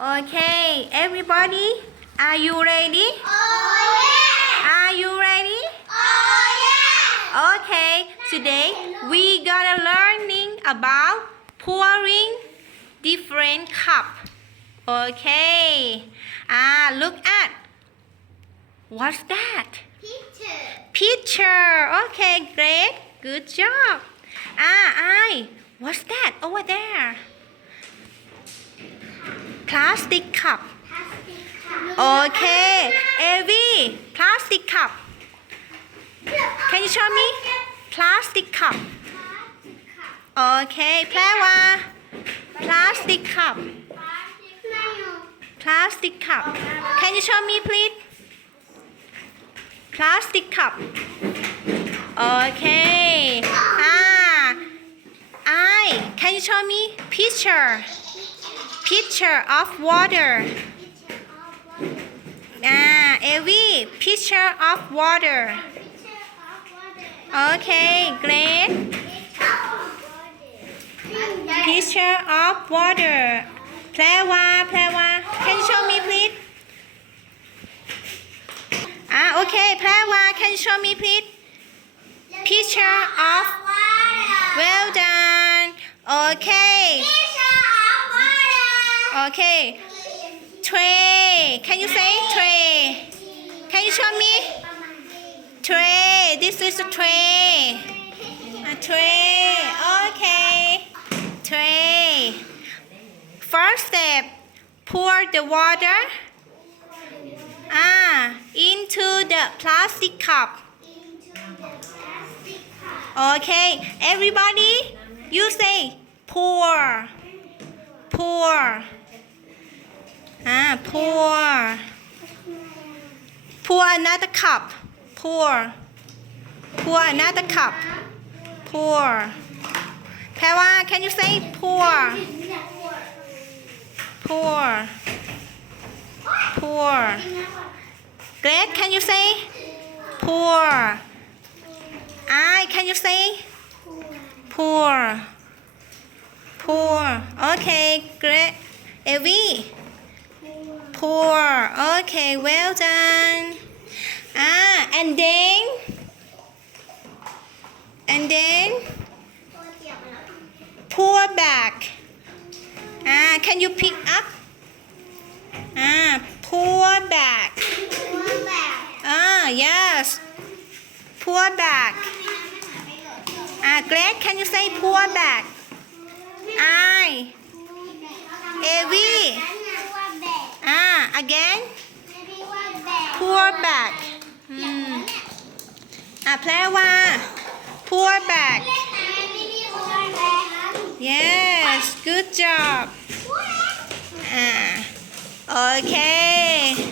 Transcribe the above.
Okay, everybody, are you ready? Oh yeah! Are you ready? Oh yeah! Okay, today we gonna learning about pouring different cup. Okay, look at what's that? Picture. Okay, great. Good job. What's that over there? Plastic cup. Okay, Evie, plastic cup. Can you show me? Plastic cup. Okay, แพรวา plastic cup. Plastic cup. Can you show me, please? Plastic cup. Okay. Can you show me picture? Picture of water. Evie, picture of water. Okay, great. Picture of water. แพรวา Can you show me, please? Okay, แพรวา Can you show me, please? Picture of well done. Okay. Okay. Tray. Can you say tray? Can you show me? Tray. This is a tray. A tray. Okay. Tray. First step. Pour the water into the plastic cup. Okay. Everybody, you say pour. Pour. Pour. Pour another cup. Pour. Pour another cup. Pour. แพรวา can you say pour? Pour. Pour. Greg, can you say pour? Can you say pour? Pour. Okay, great. Evie. Pour. Okay, well done. And then pour back. Can you pick up? Pour back. Yes. Pour back. Greg, can you say pour back? Evie. Again. Pour back. แพรวา pour back. Yes, good job. Okay.